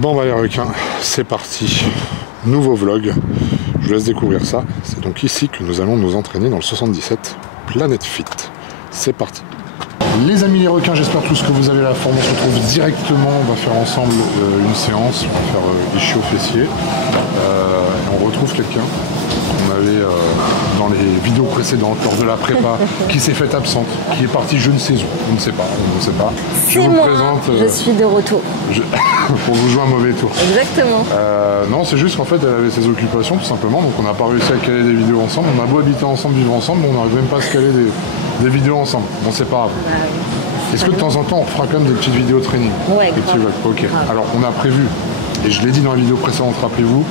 Bon bah les requins, c'est parti. Nouveau vlog, je vous laisse découvrir ça. C'est donc ici que nous allons nous entraîner dans le 77 Planet Fit. C'est parti. Les amis les requins, j'espère tous que vous avez la forme. On se retrouve directement, on va faire ensemble une séance, on va faire ischio fessier. Et on retrouve quelqu'un qu'on avait dans les vidéos précédentes, lors de la prépa, qui s'est fait absente, qui est parti je ne sais où, on ne sait pas, on ne sait pas. C'est moi, je suis de retour. Pour vous jouer un mauvais tour. Exactement. Non, c'est juste qu'en fait, elle avait ses occupations, tout simplement, donc on n'a pas réussi à caler des vidéos ensemble. On a beau habiter ensemble, vivre ensemble, mais on n'arrive même pas à se caler des vidéos ensemble. Bon, c'est pas grave. Est-ce que de temps en temps, on fera quand même des petites vidéos training? Ouais, grave. Ok. Alors, on a prévu, et je l'ai dit dans la vidéo précédente, rappelez-vous,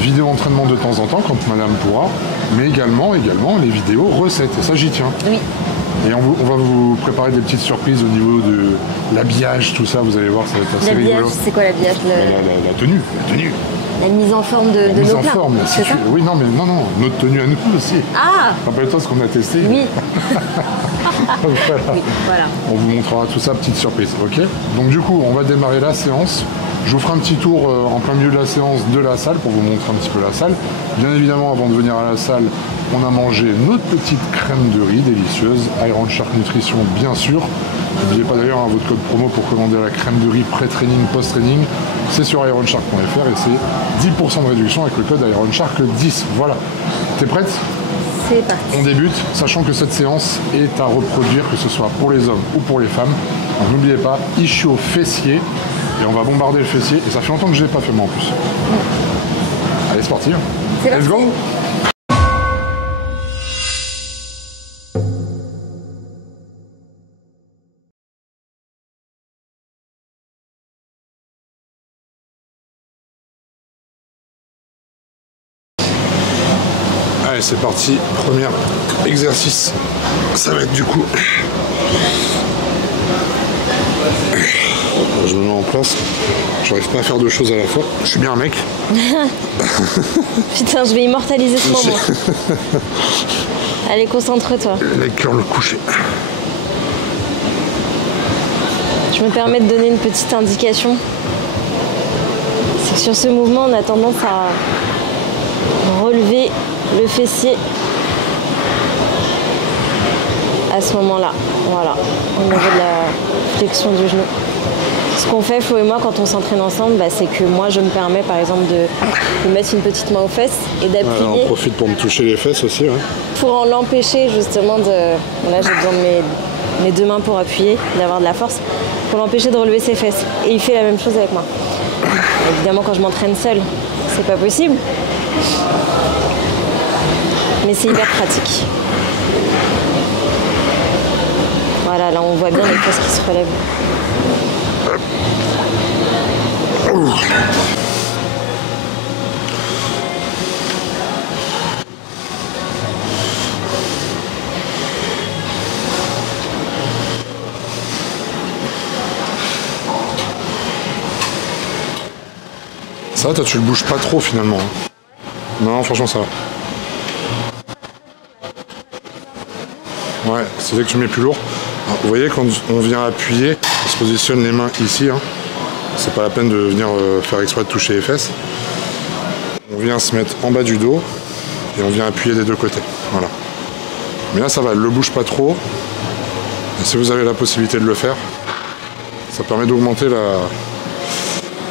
vidéo entraînement de temps en temps, quand madame pourra, mais également les vidéos recettes, et ça, j'y tiens. Oui. Et on va vous préparer des petites surprises au niveau de l'habillage, tout ça, vous allez voir, ça va être assez rigolo. L'habillage, c'est quoi l'habillage? La tenue. La mise en forme de mise nos en plats. forme, si tu... Oui, non, notre tenue à nous aussi. Ah. Rappelle-toi ce qu'on a testé. Oui. Voilà. Oui, voilà. On vous montrera tout ça, petite surprise, ok? Donc du coup, on va démarrer la séance. Je vous ferai un petit tour en plein milieu de la séance de la salle pour vous montrer un petit peu la salle. Bien évidemment, avant de venir à la salle, on a mangé notre petite crème de riz délicieuse, Iron Shark Nutrition bien sûr. N'oubliez pas d'ailleurs votre code promo pour commander la crème de riz pré-training, post-training. C'est sur ironshark.fr et c'est 10% de réduction avec le code IronShark10. Voilà. T'es prête? C'est parti. On débute, sachant que cette séance est à reproduire, que ce soit pour les hommes ou pour les femmes. Donc n'oubliez pas, ischio fessier. Et on va bombarder le fessier. Et ça fait longtemps que je ne l'ai pas fait moi en plus. Allez, c'est parti. Let's go. Allez, c'est parti. Premier exercice. Ça va être du coup... Je me mets en place. J'arrive pas à faire deux choses à la fois. Je suis bien un mec. Putain, je vais immortaliser ce moment. Allez, concentre-toi. Les curls couchés. Je me permets de donner une petite indication. C'est que sur ce mouvement, on a tendance à relever le fessier à ce moment-là. Voilà, au niveau de la flexion du genou. Ce qu'on fait, Flo et moi, quand on s'entraîne ensemble, c'est que moi, je me permets, par exemple, de mettre une petite main aux fesses et d'appuyer. On profite pour me toucher les fesses aussi. Ouais. Pour l'empêcher, justement, de... Là, j'ai besoin de mes deux mains pour appuyer, d'avoir de la force, pour l'empêcher de relever ses fesses. Et il fait la même chose avec moi. Évidemment, quand je m'entraîne seule, c'est pas possible. Mais c'est hyper pratique. Voilà, là, on voit bien les fesses qui se relèvent. Ça va, toi tu le bouges pas trop finalement. Non, franchement ça va. Ouais, c'est vrai que tu mets plus lourd. Alors, vous voyez, quand on vient appuyer, on se positionne les mains ici. Hein. C'est pas la peine de venir faire exprès de toucher les fesses. On vient se mettre en bas du dos et on vient appuyer des deux côtés. Voilà. Mais là ça va, elle ne bouge pas trop. Et si vous avez la possibilité de le faire, ça permet d'augmenter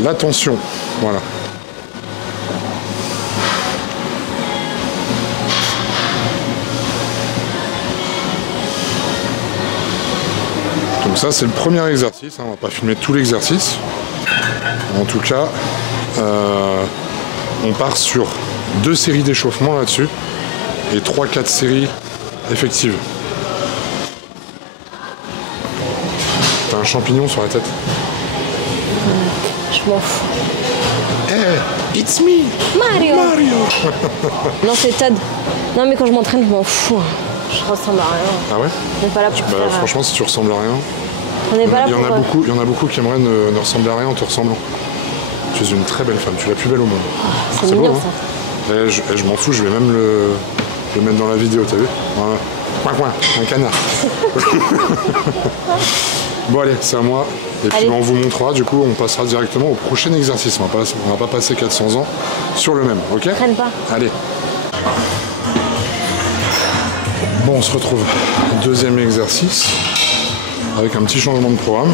la tension. Voilà. Donc ça c'est le premier exercice, hein. On va pas filmer tout l'exercice. En tout cas, on part sur 2 séries d'échauffement là-dessus et 3-4 séries effectives. T'as un champignon sur la tête? Je m'en fous. Hey, it's me! Mario! Non, c'est Todd. Non, mais quand je m'entraîne, je m'en fous. Je ressemble à rien. Ah ouais? On n'est pas là pour faire... Franchement, si tu ressembles à rien... On n'est pas là pour... Il y en a beaucoup qui aimeraient ne ressembler à rien en te ressemblant. Tu es une très belle femme, tu es la plus belle au monde. C'est mignon, beau, ça. Hein? Je m'en fous, je vais même le mettre dans la vidéo, t'as vu? Voilà. Coin, un canard. Bon allez, c'est à moi. Et puis on vous montrera, du coup, on passera directement au prochain exercice. On va pas passer 400 ans sur le même, ok? Traîne pas. Allez. Bon, on se retrouve. Deuxième exercice, avec un petit changement de programme.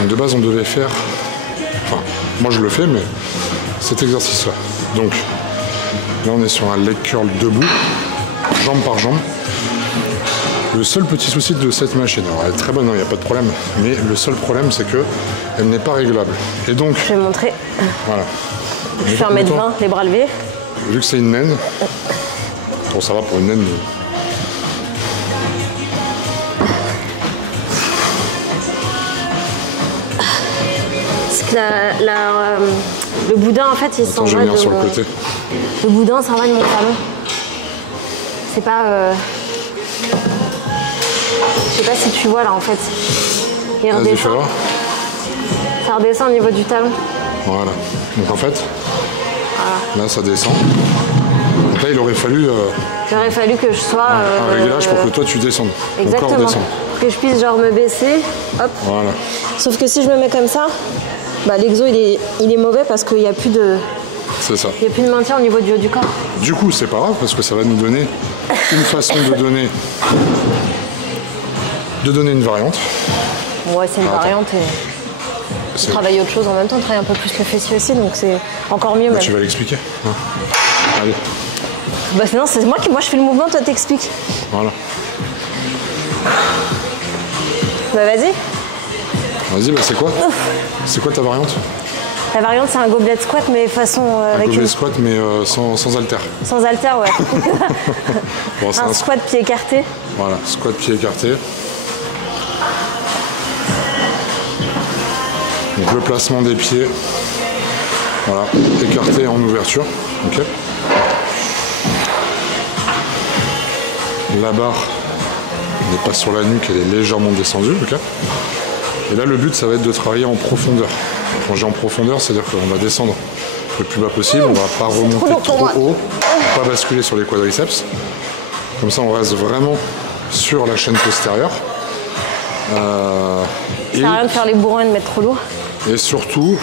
Donc de base, on devait faire... Enfin, moi je le fais, mais cet exercice-là. Donc, là on est sur un leg curl debout, jambe par jambe. Le seul petit souci de cette machine, alors elle est très bonne, il n'y a pas de problème, mais le seul problème c'est que elle n'est pas réglable. Et donc, je vais montrer. Voilà. Je fais 1m20, les bras levés. Vu que c'est une naine, bon ça va pour une naine. C'est que le boudin en fait il s'en va de sur le côté. Le boudin s'en va de mon talon. C'est pas... Je sais pas si tu vois là en fait. Il redescend. Ça redescend au niveau du talon. Voilà. Donc en fait, là ça descend. Donc là il aurait fallu que je sois... un réglage pour que toi tu descendes. Exactement. Pour que je puisse genre me baisser. Hop. Voilà. Sauf que si je me mets comme ça, bah, l'exo il est mauvais parce qu'il n'y a plus de... C'est ça. Il n'y a plus de maintien au niveau du haut du corps. Du coup c'est pas grave parce que ça va nous donner une façon de donner une variante. Ouais, c'est une variante et travailler autre chose en même temps, travailler un peu plus le fessier aussi, donc c'est encore mieux. Bah, même. tu vas l'expliquer. Ouais. Allez. Bah non, c'est moi je fais le mouvement, toi t'expliques. Voilà. Bah vas-y. Vas-y, bah c'est quoi? C'est quoi ta variante? La variante c'est un gobelet squat mais façon avec gobelet squat mais sans haltère. Sans haltère, ouais. Bon, un squat pied écarté. Voilà, squat pied écarté. Donc le placement des pieds, voilà, écarté en ouverture, ok. La barre n'est pas sur la nuque, elle est légèrement descendue, ok. Et là le but ça va être de travailler en profondeur. Quand j'ai en profondeur, c'est-à-dire qu'on va descendre le plus bas possible, on va pas remonter trop haut, pas basculer sur les quadriceps. Comme ça on reste vraiment sur la chaîne postérieure. Ça sert à rien de faire les bourrins et de mettre trop lourd. Et surtout,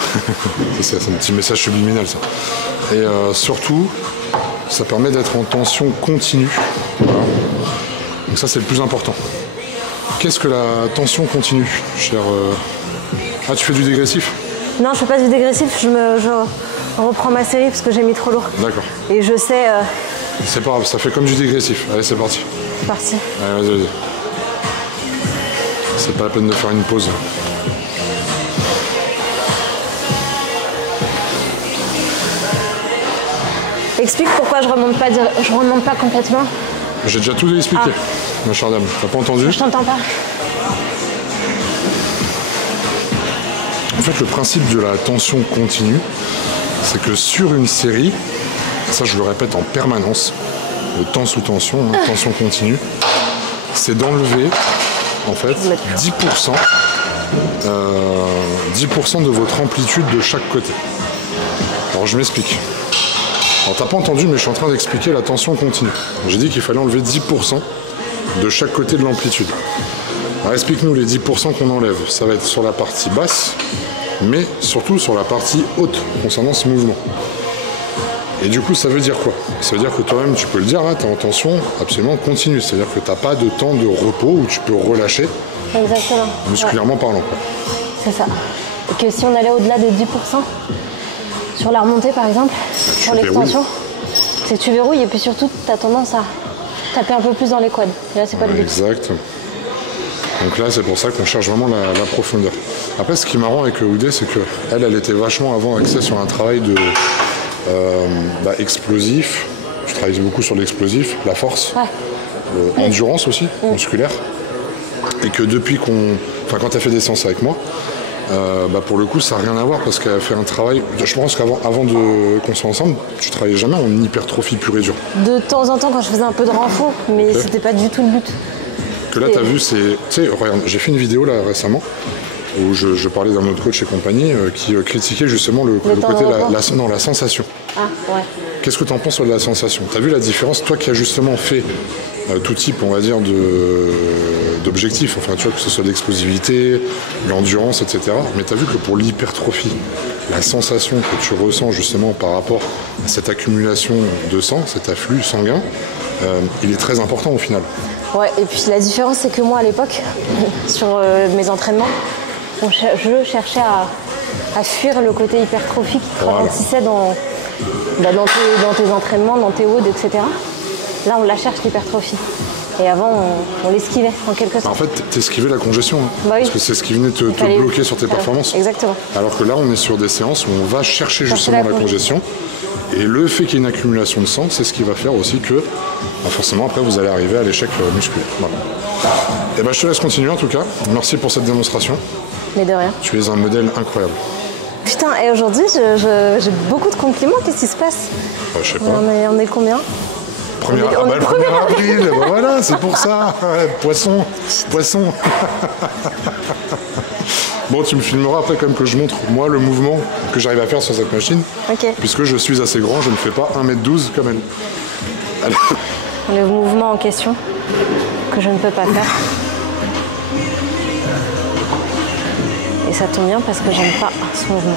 c'est un petit message subliminal ça. Et surtout, ça permet d'être en tension continue. Voilà. Donc ça c'est le plus important. Qu'est-ce que la tension continue, cher Ah, tu fais du dégressif? Non, je fais pas du dégressif, je reprends ma série parce que j'ai mis trop lourd. D'accord. Et je sais... C'est pas grave, ça fait comme du dégressif. Allez, c'est parti. C'est parti. Allez, vas-y. C'est pas la peine de faire une pause. Explique pourquoi je remonte pas complètement. J'ai déjà tout expliqué, ma chère dame. T'as pas entendu? Je t'entends pas. En fait, le principe de la tension continue, c'est que sur une série, ça je le répète en permanence, le temps sous tension, hein, tension continue, c'est d'enlever en fait 10% de votre amplitude de chaque côté. Alors je m'explique. Alors t'as pas entendu, mais je suis en train d'expliquer la tension continue. J'ai dit qu'il fallait enlever 10% de chaque côté de l'amplitude. Alors explique-nous les 10% qu'on enlève. Ça va être sur la partie basse, mais surtout sur la partie haute concernant ce mouvement. Et du coup, ça veut dire quoi? Ça veut dire que toi-même, tu peux le dire, tu es en tension absolument continue. C'est-à-dire que tu n'as pas de temps de repos où tu peux relâcher. Exactement. Musculairement parlant. C'est ça. Et que si on allait au-delà de 10%, sur la remontée par exemple, sur l'extension, c'est que tu verrouilles et puis surtout, tu as tendance à taper un peu plus dans les quads. Et là, c'est pas le but. Exact. Donc là, c'est pour ça qu'on cherche vraiment la profondeur. Après, ce qui est marrant avec Oudé, c'est qu'elle était vachement avant axée sur un travail de explosif. Je travaille beaucoup sur l'explosif, la force, endurance aussi, musculaire. Et que depuis quand elle fait des séances avec moi, pour le coup, ça n'a rien à voir parce qu'elle a fait un travail. Je pense qu'avant qu'on soit ensemble, tu travaillais jamais en hypertrophie pure et dure. De temps en temps, quand je faisais un peu de renfort, mais c'était pas du tout le but. Que là, tu as vu, tu sais, regarde, j'ai fait une vidéo là récemment où je parlais d'un autre coach et compagnie qui critiquait justement le côté, la sensation. Ah, ouais. Qu'est-ce que tu en penses sur la sensation? Tu as vu la différence, toi qui as justement fait tout type, on va dire, d'objectifs, enfin tu vois, que ce soit l'explosivité, l'endurance, etc. Mais tu as vu que pour l'hypertrophie, la sensation que tu ressens justement par rapport à cette accumulation de sang, cet afflux sanguin, il est très important au final. Ouais, et puis la différence, c'est que moi, à l'époque, sur mes entraînements, je cherchais à fuir le côté hypertrophique qui te ralentissait dans tes entraînements, dans tes WOD, etc. Là, on la cherche, l'hypertrophie. Et avant, on l'esquivait, en quelque sorte. En fait, t'esquivais la congestion, hein, bah oui. Parce que c'est ce qui venait te bloquer sur tes performances. Exactement. Alors que là, on est sur des séances où on va chercher justement la congestion. Et le fait qu'il y ait une accumulation de sang, c'est ce qui va faire aussi que, forcément, après, vous allez arriver à l'échec musculaire. Voilà. Et ben, je te laisse continuer, en tout cas. Merci pour cette démonstration. Mais de rien. Tu es un modèle incroyable. Putain, et aujourd'hui, j'ai beaucoup de compliments. Qu'est-ce qui se passe? Je sais pas. On est combien? Le 1er avril, ben voilà, c'est pour ça. Poisson. Bon, tu me filmeras après quand même que je montre, moi, le mouvement que j'arrive à faire sur cette machine. Ok. Puisque je suis assez grand, je ne fais pas 1m12 comme elle. Allez. Le mouvement en question, que je ne peux pas faire. Et ça tombe bien parce que j'aime pas ce mouvement.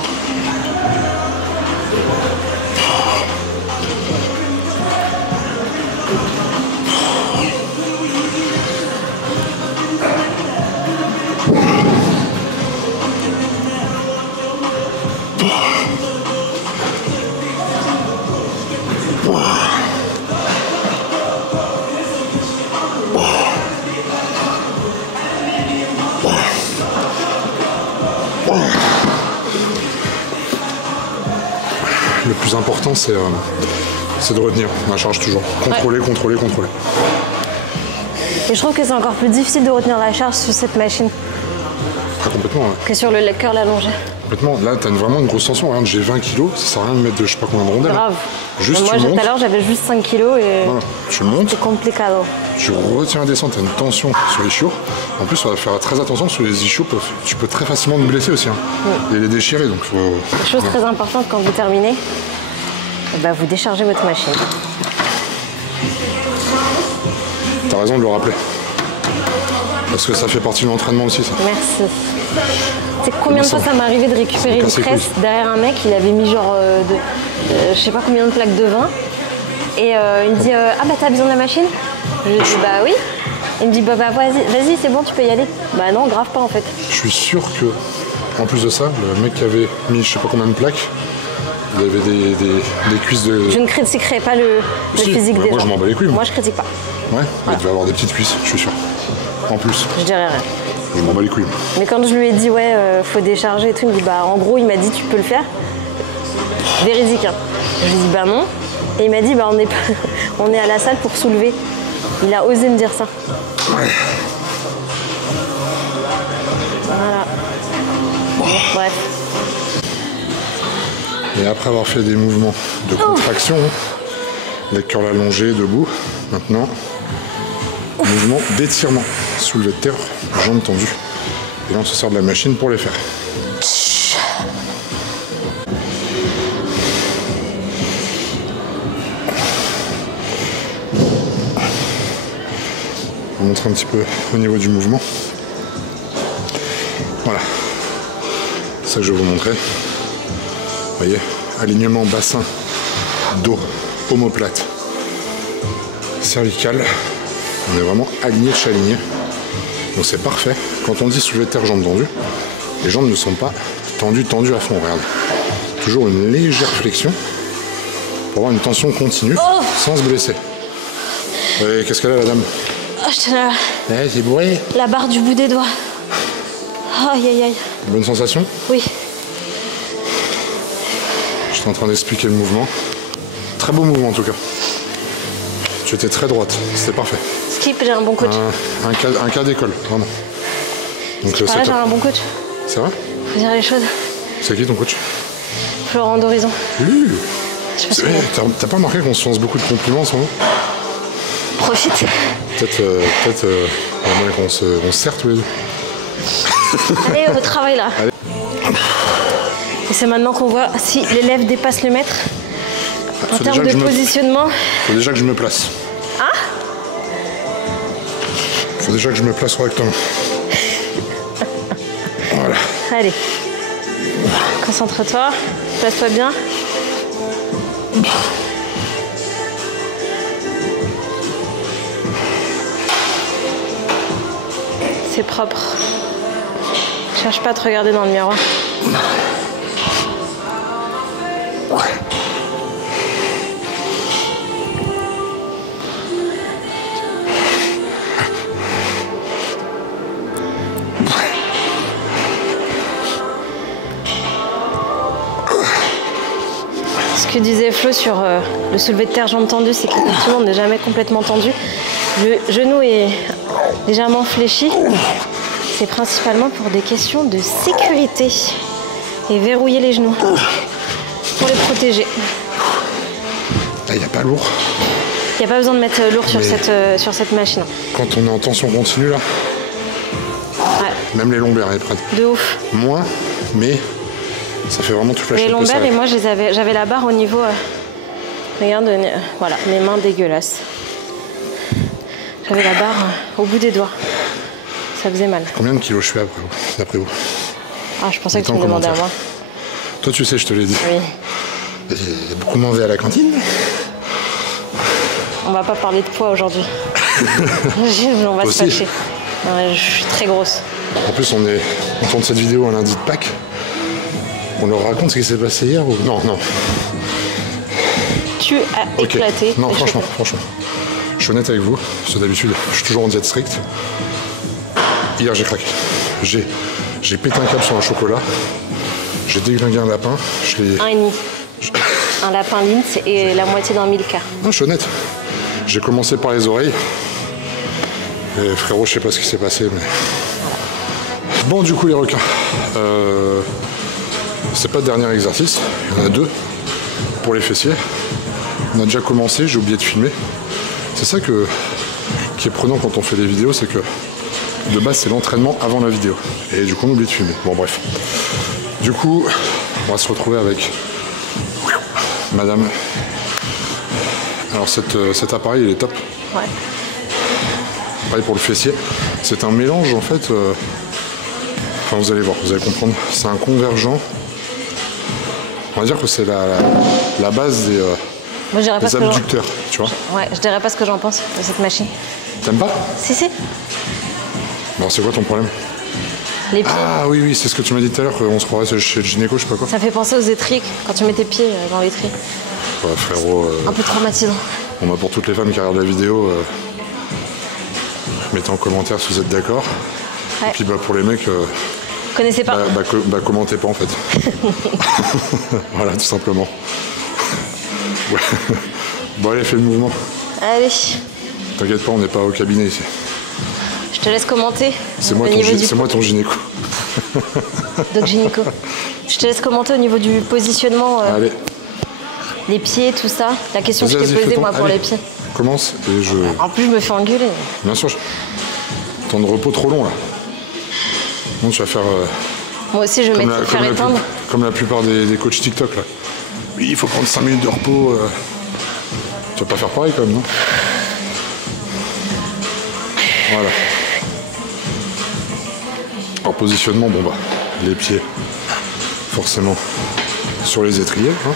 Le plus important, c'est de retenir la charge toujours. Contrôler. Et je trouve que c'est encore plus difficile de retenir la charge sur cette machine. Complètement, ouais. Que sur le curl allongé. Complètement. Là, tu as vraiment une grosse tension. Regarde, j'ai 20 kilos, ça sert à rien de mettre de je sais pas combien de rondelles. Grave. Juste moi, tout à l'heure, j'avais juste 5 kilos et voilà. Tu montes. c'est compliqué. Tu retiens la descente, tu as une tension sur les chiots. En plus, on va faire très attention parce que les ischios, tu peux très facilement te blesser aussi. Hein. Et les déchirer. Donc chose très importante quand vous terminez, bah, vous déchargez votre machine. Tu as raison de le rappeler. Parce que ça fait partie de l'entraînement aussi, ça. Merci. C'est combien de fois ça m'est arrivé de récupérer une presse derrière un mec, il avait mis genre je sais pas combien de plaques de vin. Et il me dit ah bah t'as besoin de la machine? Je lui dis bah oui. Il me dit bah vas-y c'est bon tu peux y aller. Bah non grave pas en fait. Je suis sûr que en plus de ça, le mec qui avait mis je sais pas combien de plaques, il avait des cuisses de... Je ne critiquerai pas le physique des gens. Moi je m'en bats les couilles. Moi je critique pas. Ouais, il devait avoir des petites cuisses, je suis sûr. En plus. Je dirais rien. Je m'en bats les couilles. Mais quand je lui ai dit ouais faut décharger et tout, il me dit bah en gros il m'a dit tu peux le faire. Véridique hein. Je lui ai dit bah non. Et il m'a dit bah on est à la salle pour soulever. Il a osé me dire ça. Ouais. Voilà. Bon, bref. Et après avoir fait des mouvements de contraction, les curls allongés, debout, maintenant, mouvement d'étirement. Soulevé de terre, jambes tendues. Et là on se sert de la machine pour les faire. Je vais montrer un petit peu au niveau du mouvement. Voilà. C'est ça que je vais vous montrer. Vous voyez, alignement bassin, dos, omoplate, cervical. On est vraiment aligné de chez aligné. Donc c'est parfait. Quand on dit soulevé de terre, jambes tendues, les jambes ne sont pas tendues à fond. Regarde. Toujours une légère flexion pour avoir une tension continue sans se blesser. Et qu'est-ce qu'elle a la dame? C'est bourré. La barre du bout des doigts. Aïe aïe aïe. Bonne sensation? Oui. J'étais en train d'expliquer le mouvement. Très beau mouvement en tout cas. Tu étais très droite, c'était parfait. Skip, j'ai un bon coach. Un cas d'école, vraiment. Donc j'ai un bon coach. C'est vrai? Faut dire les choses. C'est qui ton coach? Florent d'Horizon. T'as pas remarqué qu'on se lance beaucoup de compliments en ce moment? Profite. Peut-être qu'on se serre tous les deux. Allez, au travail là. Allez. Et c'est maintenant qu'on voit si l'élève dépasse le mètre. En termes de positionnement. Faut déjà que je me place. Ah? Faut déjà que je me place correctement. Voilà. Allez. Concentre-toi. Place-toi bien. C'est propre. Cherche pas à te regarder dans le miroir. Ce que disait Flo sur le soulevé de terre jambes tendues, c'est qu'effectivement on n'est jamais complètement tendu. Le genou est légèrement fléchi. C'est principalement pour des questions de sécurité. Et verrouiller les genoux pour les protéger. Là, il n'y a pas lourd. Il n'y a pas besoin de mettre lourd sur cette machine. Quand on est en tension continue, là, ouais. Même les lombaires, elles prennent. De ouf. Moins, mais ça fait vraiment tout flasher. Les lombaires, et moi, j'avais la barre au niveau... regarde, voilà, mes mains dégueulasses. J'avais la barre au bout des doigts. Ça faisait mal. Combien de kilos je fais d'après vous? Ah, je pensais que tu me demandais à moi. Toi, tu sais, je te l'ai dit. Oui. J'ai beaucoup mangé à la cantine. On va pas parler de poids aujourd'hui. On va se fâcher. Ouais, je suis très grosse. En plus, on tourne cette vidéo un lundi de Pâques. On leur raconte ce qui s'est passé hier ou... Non, non. Tu as éclaté. Non, franchement. Je suis honnête avec vous. Parce que d'habitude, je suis toujours en diète stricte. Hier, j'ai craqué. J'ai pété un câble sur un chocolat. J'ai déglingué un lapin. Un et demi. Un lapin Lindt et la moitié d'un Milka. Non, je suis honnête. J'ai commencé par les oreilles. Et frérot, je sais pas ce qui s'est passé, mais... Bon, du coup, les requins. C'est pas le dernier exercice. Il y en a 2 pour les fessiers. On a déjà commencé, j'ai oublié de filmer. C'est ça qui est prenant quand on fait des vidéos, c'est que de base, c'est l'entraînement avant la vidéo. Et du coup, on oublie de filmer. Bon, bref. Du coup, on va se retrouver avec madame. Alors, cet appareil, il est top. Ouais. Pareil pour le fessier. C'est un mélange, en fait. Enfin, vous allez voir, vous allez comprendre. C'est un convergent. On va dire que c'est la base des, moi, des abducteurs, tu vois. Ouais, je dirais pas ce que j'en pense de cette machine. T'aimes pas? Si. Bon, c'est quoi ton problème? Les pieds. Ah oui, c'est ce que tu m'as dit tout à l'heure, qu'on se croirait chez le gynéco, je sais pas quoi. Ça fait penser aux étriers, quand tu mets tes pieds dans l'étrier. Ouais, frérot. Un peu traumatisant. Bon, bah, pour toutes les femmes qui regardent la vidéo, mettez en commentaire si vous êtes d'accord. Ouais. Et puis bah, pour les mecs, connaissez pas. Commentez pas en fait. Voilà, tout simplement. Ouais. Bon, allez, fais le mouvement. Allez. T'inquiète pas, on n'est pas au cabinet ici. Je te laisse commenter. C'est moi, ton gynéco. Donc gynéco. Je te laisse commenter au niveau du positionnement. Allez. Les pieds, tout ça. La question que je t'ai posée, moi, pour les pieds. Commence et je... En plus, je me fais engueuler. Bien sûr. Temps de repos trop long, là. Non, tu vas faire... Moi aussi, je vais faire éteindre. Comme la plupart des coachs TikTok, là. Oui, il faut prendre 5 minutes de repos. Tu vas pas faire pareil, quand même, non? Voilà. En positionnement, bon bah, les pieds, forcément, sur les étriers. Hein.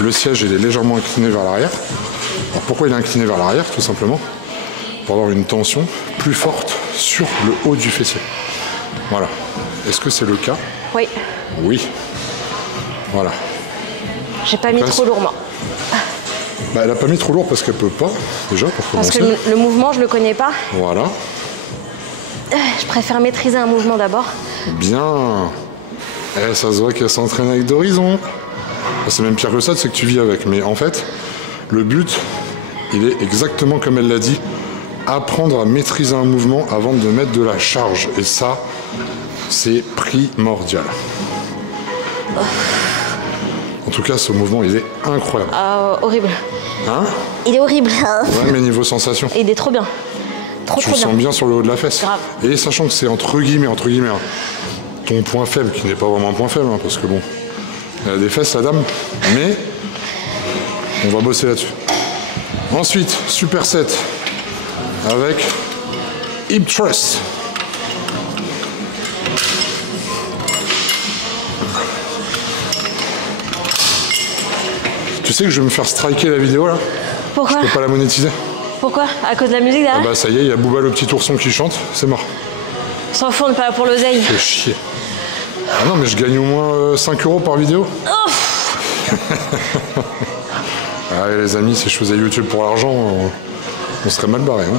Le siège, il est légèrement incliné vers l'arrière. Alors pourquoi il est incliné vers l'arrière? Tout simplement pour avoir une tension plus forte sur le haut du fessier. Voilà. Est-ce que c'est le cas? Oui. Oui. Voilà. J'ai pas mis trop lourd, moi. Bah, elle a pas mis trop lourd parce qu'elle peut pas, déjà, pour commencer. Parce que le mouvement, je le connais pas. Voilà. Je préfère maîtriser un mouvement d'abord. Bien. Eh, ça se voit qu'elle s'entraîne avec d'horizon. C'est même pire que ça, c'est que tu vis avec. Mais en fait, le but, il est exactement comme elle l'a dit. Apprendre à maîtriser un mouvement avant de mettre de la charge. Et ça, c'est primordial. En tout cas, ce mouvement, il est incroyable. Horrible. Hein? Il est horrible. Ouais, mais niveau sensation. Il est trop bien. tu le sens bien sur le haut de la fesse. Grave. Et sachant que c'est entre guillemets, hein, ton point faible, qui n'est pas vraiment un point faible, hein, parce que bon, elle a des fesses la dame, mais on va bosser là-dessus. Ensuite, superset avec hip thrust. Tu sais que je vais me faire striker la vidéo là? Pourquoi? Je peux pas la monétiser. Pourquoi? À cause de la musique derrière? Ah bah ça y est, il y a Booba le petit ourson qui chante, c'est mort. On s'en fout, on n'est pas là pour l'oseille. Fais chier. Ah non mais je gagne au moins 5 € par vidéo. Oh. Allez les amis, si je faisais YouTube pour l'argent, on serait mal barré. Hein.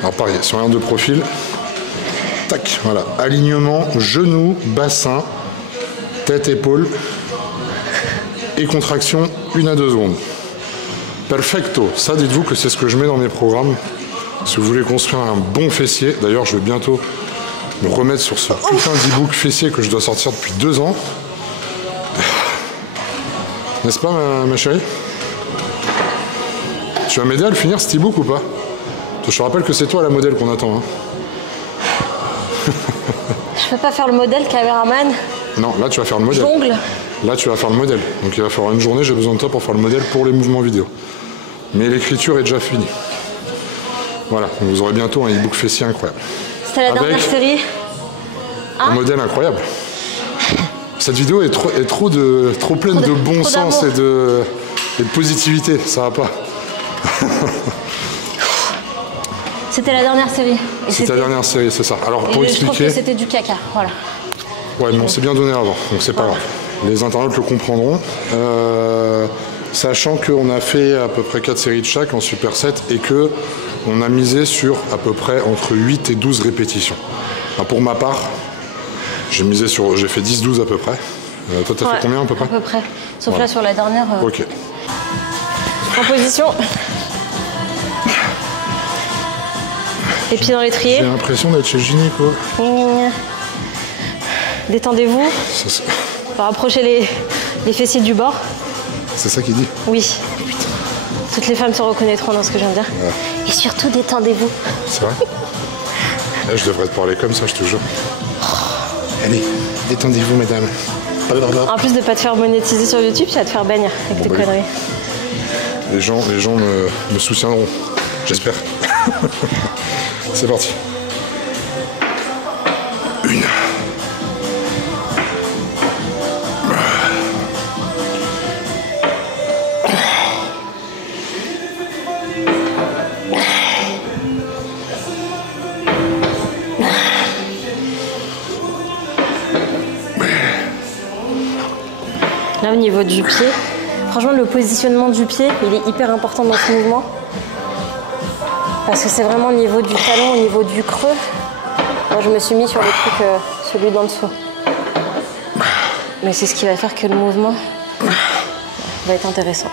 Alors pareil, si on regarde de profil, tac, voilà, alignement, genou, bassin, tête, épaule et contraction 1 à 2 secondes. Perfecto, ça dites-vous que c'est ce que je mets dans mes programmes. Si vous voulez construire un bon fessier, d'ailleurs je vais bientôt me remettre sur ce putain d'e-book fessier que je dois sortir depuis 2 ans. N'est-ce pas ma chérie? Tu vas m'aider à le finir cet e-book ou pas? Je te rappelle que c'est toi la modèle qu'on attend. Hein. Je peux pas faire le modèle, caméraman. Non, là tu vas faire le modèle. Jongle. Là tu vas faire le modèle. Donc il va falloir une journée, j'ai besoin de toi pour faire le modèle pour les mouvements vidéo. Mais l'écriture est déjà finie. Voilà, donc vous aurez bientôt un e-book fessier incroyable. C'était la dernière série. Un modèle incroyable. Cette vidéo est trop pleine de bon sens et de positivité, ça va pas. C'était la dernière série. C'était la dernière série, c'est ça. Alors pour expliquer. Je trouve que c'était du caca, voilà. Ouais, mais on s'est bien donné avant, donc c'est pas grave. Les internautes le comprendront. Sachant qu'on a fait à peu près 4 séries de chaque en superset et que on a misé sur à peu près entre 8 et 12 répétitions. Alors pour ma part, j'ai fait 10-12 à peu près. Toi, t'as fait combien à peu près? À peu près. Sauf là sur la dernière. Ok. En position. Les pieds dans l'étrier. J'ai l'impression d'être chez le gynéco. Détendez-vous. Rapprochez les fessiers du bord. C'est ça qu'il dit? Oui. Putain. Toutes les femmes se reconnaîtront dans ce que je viens de dire. Ouais. Et surtout, détendez-vous. C'est vrai? Là, je devrais te parler comme ça, je te jure. Allez, détendez-vous, mesdames. En plus de ne pas te faire monétiser sur YouTube, tu vas te faire bannir avec tes conneries. Les gens me soutiendront, j'espère. C'est parti. 1. Là, au niveau du pied, franchement, le positionnement du pied, il est hyper important dans ce mouvement. Parce que c'est vraiment au niveau du talon, au niveau du creux. Moi, je me suis mis sur le truc, celui d'en dessous. Mais c'est ce qui va faire que le mouvement va être intéressant.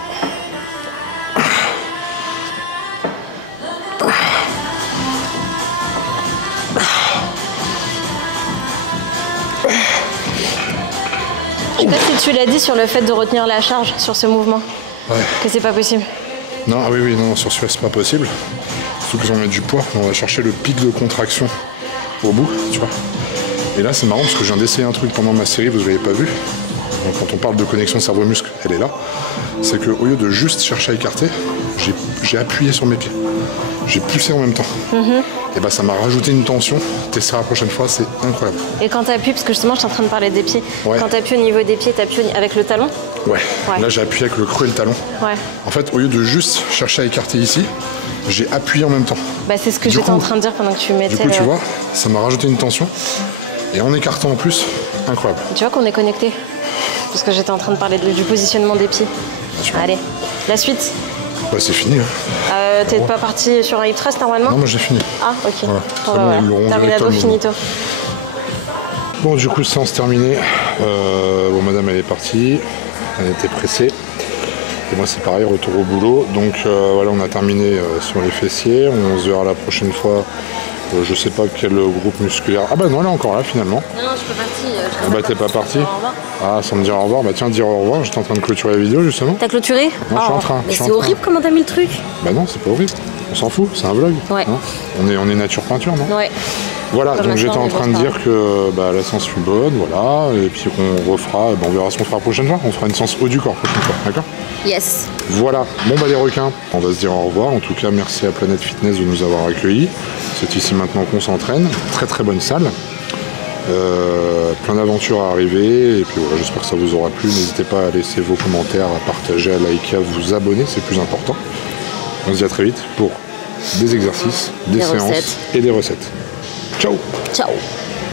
Je sais pas si tu l'as dit sur le fait de retenir la charge sur ce mouvement. Ouais. Que c'est pas possible. Non, ah oui, non, sur celui-là, c'est pas possible. Surtout que on met du poids, on va chercher le pic de contraction au bout, tu vois. Et là, c'est marrant parce que je viens d'essayer un truc pendant ma série, vous l'avez pas vu. Donc, quand on parle de connexion cerveau-muscle, elle est là. C'est qu'au lieu de juste chercher à écarter, j'ai appuyé sur mes pieds. J'ai poussé en même temps. Et bah ça m'a rajouté une tension. Tester la prochaine fois, c'est incroyable. Et quand tu appuies, parce que justement je suis en train de parler des pieds, quand tu appuies au niveau des pieds, tu appuies avec le talon? Ouais. Là j'ai appuyé avec le creux et le talon. Ouais. En fait, au lieu de juste chercher à écarter ici, j'ai appuyé en même temps. Bah c'est ce que j'étais en train de dire pendant que tu mettais. Du coup, tu vois, ça m'a rajouté une tension. Et en écartant en plus, incroyable. Tu vois qu'on est connecté. Parce que j'étais en train de parler du positionnement des pieds. Allez, la suite. Bah c'est fini. T'es pas parti sur un hip thrust normalement? Non, moi j'ai fini. Ah, ok. Voilà. Voilà. Terminado, finito. Bon, du coup, séance terminée. Bon, madame, elle est partie. Elle était pressée. Et moi, c'est pareil, retour au boulot. Donc, voilà, on a terminé sur les fessiers. On se verra la prochaine fois Je sais pas quel groupe musculaire. Ah bah non, elle est encore là finalement. Non, je suis pas partie. Ah bah t'es pas parti. Ah, sans me dire au revoir. Bah tiens, dire au revoir. J'étais en train de clôturer la vidéo justement. T'as clôturé? Non, je suis en train. Mais c'est horrible comment t'as mis le truc. Bah non, c'est pas horrible. On s'en fout, c'est un vlog. Ouais. Hein, on est nature peinture, non? Ouais. Voilà, Comme donc j'étais en train de dire ça. que bah, la séance fut bonne, voilà, et puis qu'on refera, bah, on verra ce qu'on fera la prochaine fois. On fera une séance haut du corps prochaine fois, d'accord? Yes. Voilà, bon bah les requins, on va se dire au revoir. En tout cas, merci à Planète Fitness de nous avoir accueillis. C'est ici maintenant qu'on s'entraîne. Très très bonne salle. Plein d'aventures à arriver. Et puis voilà, j'espère que ça vous aura plu. N'hésitez pas à laisser vos commentaires, à partager, à liker, à vous abonner, c'est plus important. On se dit à très vite pour des exercices, des séances recettes. et des recettes. Ciao! Ciao.